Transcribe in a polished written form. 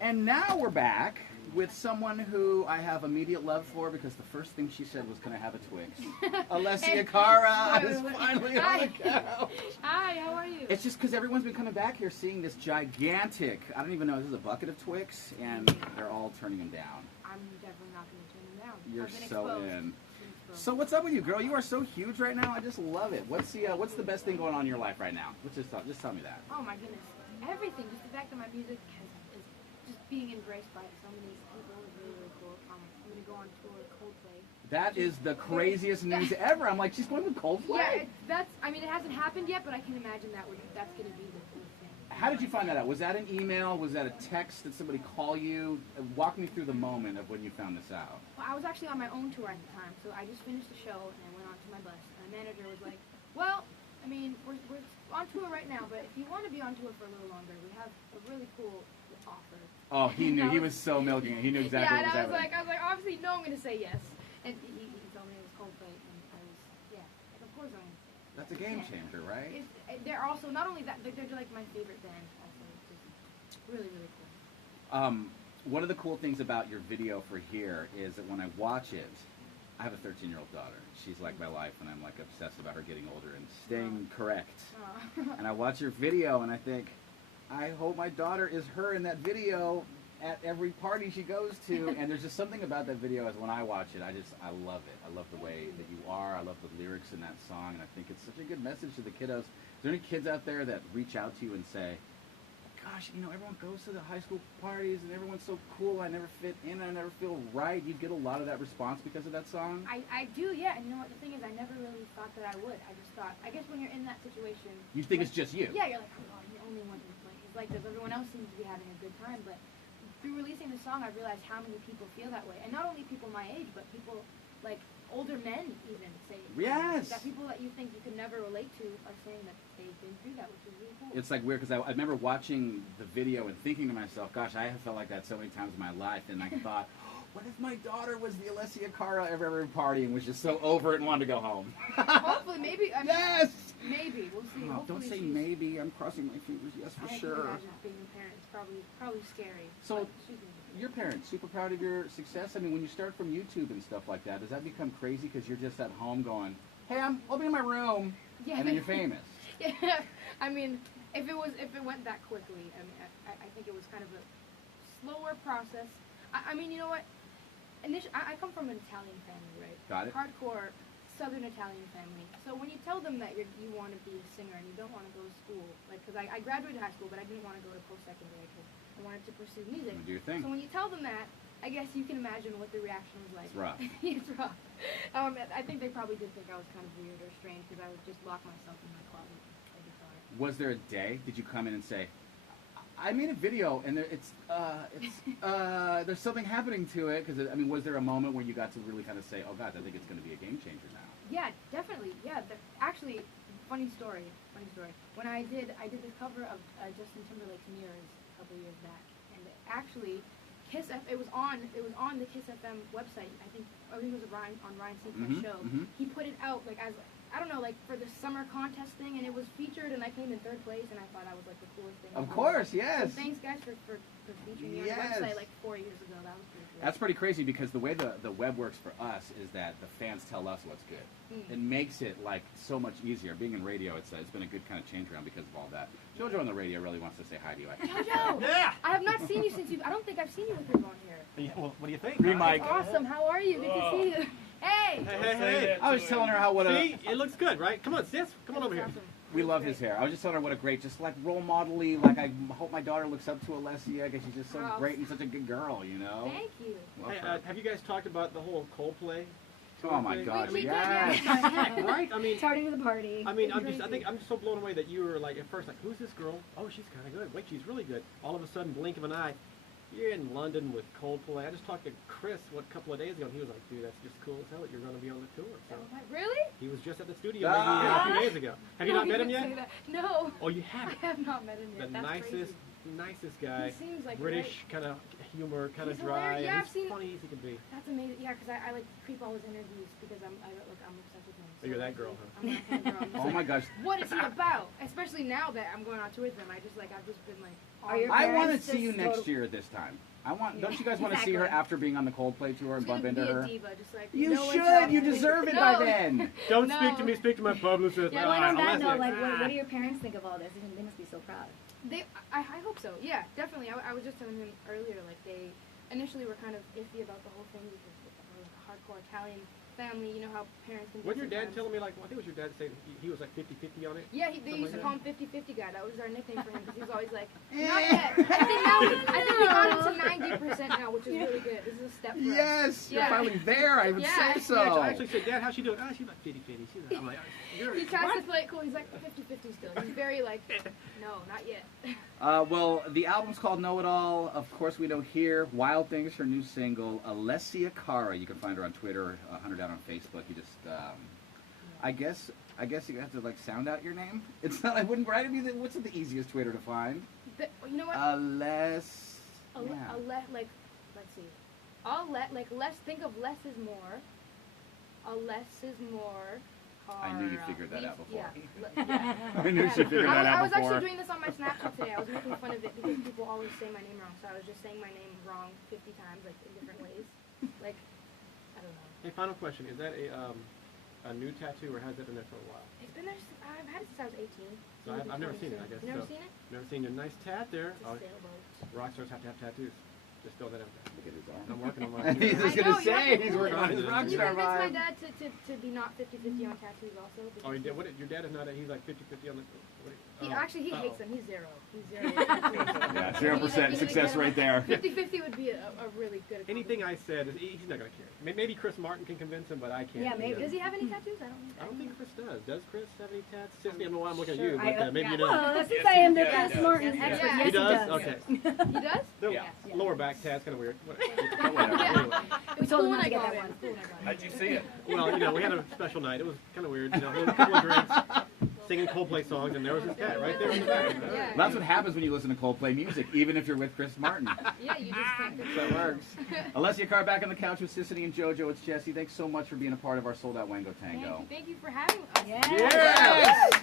And now we're back with someone who I have immediate love for because the first thing she said was, "Can I have a Twix?" Alessia Cara is finally on the couch. Hi, how are you? It's just because everyone's been coming back here seeing this gigantic, I don't even know, this is a bucket of Twix, and they're all turning them down. I'm definitely not going to turn them down. You're I've been so exposed. in. So what's up with you, girl? You are so huge right now. I just love it. What's the best thing going on in your life right now? Just tell me that. Oh my goodness, everything. Just the fact that my music is just being embraced by so many people is really, really cool. I'm going to go on tour with Coldplay. That is the craziest news ever. I'm like, she's going with Coldplay? Yeah, I mean, it hasn't happened yet, but I can imagine that's going to be the cool thing. How did you find that out? Was that an email? Was that a text? Did somebody call you? Walk me through the moment of when you found this out. Well, I was actually on my own tour at the time, so I just finished the show and I went on to my bus. And the manager was like, well, I mean, we're on tour right now, but if you want to be on tour for a little longer, we have a really cool offer. Oh, he knew. He was so milking it. He knew exactly what was happening. Yeah, and I was like, obviously, no, I'm going to say yes. And he told me it was Coldplay, and I was, like, of course I'm going to say yes. That's a game changer, right? They're also, not only that, they're like my favorite band also. It's just really, really cool. One of the cool things about your video for here is that when I watch it, I have a 13-year-old daughter. She's like my life, and I'm like obsessed about her getting older and staying correct. And I watch your video, and I think, I hope my daughter is her in that video at every party she goes to. And there's just something about that video as when I watch it, I love it. I love the way that you are. I love the lyrics in that song, and I think it's such a good message to the kiddos. Is there any kids out there that reach out to you and say, gosh, you know, everyone goes to the high school parties and everyone's so cool, I never fit in, I never feel right? You get a lot of that response because of that song? I do, yeah, and you know what, the thing is, I never really thought that I would. I just thought, I guess when you're in that situation... You think it's just you? Yeah, you're like, oh, I'm the only one who's like, it's like, does everyone else seem to be having a good time? But through releasing the song, I realized how many people feel that way. And not only people my age, but people, like, older men even say... Yes! That people that you think you could never relate to are saying that they've been through that, which is really cool. It's like weird, because I remember watching the video and thinking to myself, gosh, I have felt like that so many times in my life, and I thought, what if my daughter was the Alessia Cara of every party and was just so over it and wanted to go home? Hopefully, maybe. I mean, yes! Maybe. We'll see. Oh, don't say maybe. I'm crossing my fingers. Yes, for sure. I can imagine being a parent. It's probably scary. So, your parents, super proud of your success? I mean, when you start from YouTube and stuff like that, does that become crazy because you're just at home going, hey, I'll be in my room, and then you're famous? Yeah. I mean, if it went that quickly, I mean, I think it was kind of a slower process. I mean, you know what? I come from an Italian family, right? Got it. Hardcore Southern Italian family. So when you tell them that you want to be a singer and you don't want to go to school, like, because I graduated high school, but I didn't want to go to post-secondary because I wanted to pursue music. Do your thing. So when you tell them that, I guess you can imagine what the reaction was like. It's rough. It's rough. I think they probably did think I was kind of weird or strange because I would just lock myself in my closet and play guitar. Was there a day, did you come in and say, I made a video and there's something happening to it? Because, I mean, was there a moment where you got to really kind of say, oh, God, I think it's going to be a game changer now? Yeah, definitely. Yeah, actually, funny story. When I did this cover of Justin Timberlake's Mirrors a couple years back, and actually, it was on the KIIS-FM website. I think it was on Ryan Seacrest's show. He put it out like as I don't know, like for the summer contest thing, and it was featured, and I came in 3rd place, and I thought I was like the coolest thing. Of course, yes. So thanks, guys, for featuring me on the website like 4 years ago. That was pretty cool. That's pretty crazy because the way the web works for us is that the fans tell us what's good. It makes it like so much easier. Being in radio, it's been a good kind of change around because of all that. JoJo on the radio really wants to say hi to you. JoJo! Yeah! I have not seen you since I don't think I've seen you with your long hair. Yeah, well, what do you think? Green Mike. Awesome. How are you? Good to see you. Hey! Hey. I was telling her how See, it looks good, right? Come on, sis. Come on over here. Awesome. we love his hair. I was just telling her what a great, just like role model-y, like I hope my daughter looks up to Alessia because she's just so great and such a good girl, you know? Thank you. Hey, have you guys talked about the whole Coldplay? Oh my gosh, we yes! did, Right? I mean, Starting the party. I mean, I'm just so blown away that you were like, at first, like, who's this girl? Oh, she's kind of good. Wait, she's really good. All of a sudden, blink of an eye, you're in London with Coldplay. I just talked to Chris a couple of days ago, and he was like, dude, that's just cool as hell that you're going to be on the tour. So really? he was just at the studio maybe a few days ago. Have you not met him yet? No. Oh, you haven't? I have not met him yet. The That's nicest crazy. nicest guy. He seems like British kind of humor, kind of He's dry. hilarious. Yeah, and I've he's seen- funny as he can be. That's amazing. Yeah, because I like creep all his interviews because I'm obsessed with him. Oh, you're that girl, huh? I'm that kind of girl. I'm just Oh like, my gosh. what is he about? Especially now that I'm going on tour with him. I've just been like. Are your I want to parents see you just next go to- year this time. Yeah, Don't you guys want to see her exactly. after being on the Coldplay tour and I'm bump gonna into be her? a diva, just like You no one should. talks You to me. deserve it No. by then. Don't No. speak to me. Speak to my publicist. Yeah, Well, and on that Alessia. note, like, what do your parents think of all this? They must be so proud. I hope so. Yeah, definitely. I was just telling him earlier, like they initially were kind of iffy about the whole thing because we're like a hardcore Italian family. You know how parents can be. What your dad sometimes. telling me, like, I think it was your dad saying he was like 50-50 on it? Yeah, they Something used to like call him 50-50 guy. That was our nickname for him because he was always like, Eh. not yet. I think we got him to 90% now, which is really good. This is a step for us. Yes, you're Yeah. finally there. I would Yeah. say so. I actually said, Dad, how's she doing? Oh, she's like 50-50. I'm like, you're He tries to play it cool. He's like 50-50 still. He's very like, no, not yet. Well, the album's called Know It All. Of course, we know here. Wild Things, her new single. Alessia Cara. You can find her on Twitter. Hunt her down on Facebook. You just, I guess you have to like sound out your name. It's not. I wouldn't write it. What's the easiest Twitter to find? You know what? Let's see. Think of less is more. A less is more. I knew you figured that out before. Yeah. I knew she figured that I out was before. actually doing this on my Snapchat today. I was making fun of it because people always say my name wrong. So I was just saying my name wrong 50 times, like in different ways. Like, I don't know. Hey, final question. Is that a new tattoo, or has that been there for a while? It's been there. I've had it since I was 18. So I've never seen it, I guess. You never so. seen it? Never seen your nice tat there. It's Oh, a sailboat. rock stars have to have tattoos. Just throw that out there. Look at his arm. I'm working on my. He's just I know, gonna you have say to he's do working it. on his rock You star convinced my vibe. dad to be not 50-50 on tattoos also. Oh, your dad is not. He's like 50-50 on the. Actually, he hates them. He's zero. He's zero. Yeah, 0% success right there. 50-50 would be a really good. Anything I said, he's not gonna care. Maybe Chris Martin can convince him, but I can't. Yeah, maybe. Does he have any tattoos? I don't think. I don't think Chris does. Does Chris have any tats? Sissy, I don't know why I'm looking Sure, at you, but maybe you know. Well, since I am the Chris Martin Yeah. expert, Yeah. yes, He does? does. Okay. He does? No, Yeah. lower back tats, kind of weird. Whatever. Anyway. It was told cool him when not I to get got that it. one. It was cool when I got it. How'd you see it? Well, we had a special night. It was kind of weird, a couple of drinks, singing Coldplay songs, and there was his tat right there in the back. Yeah. Well, that's what happens when you listen to Coldplay music, even if you're with Chris Martin. Yeah, you just can't. That works. Alessia Cara back on the couch with Sissany and JoJo. It's Jesse. Thanks so much for being a part of our sold out Wango Tango. Thank you for having us. Yes. Yes!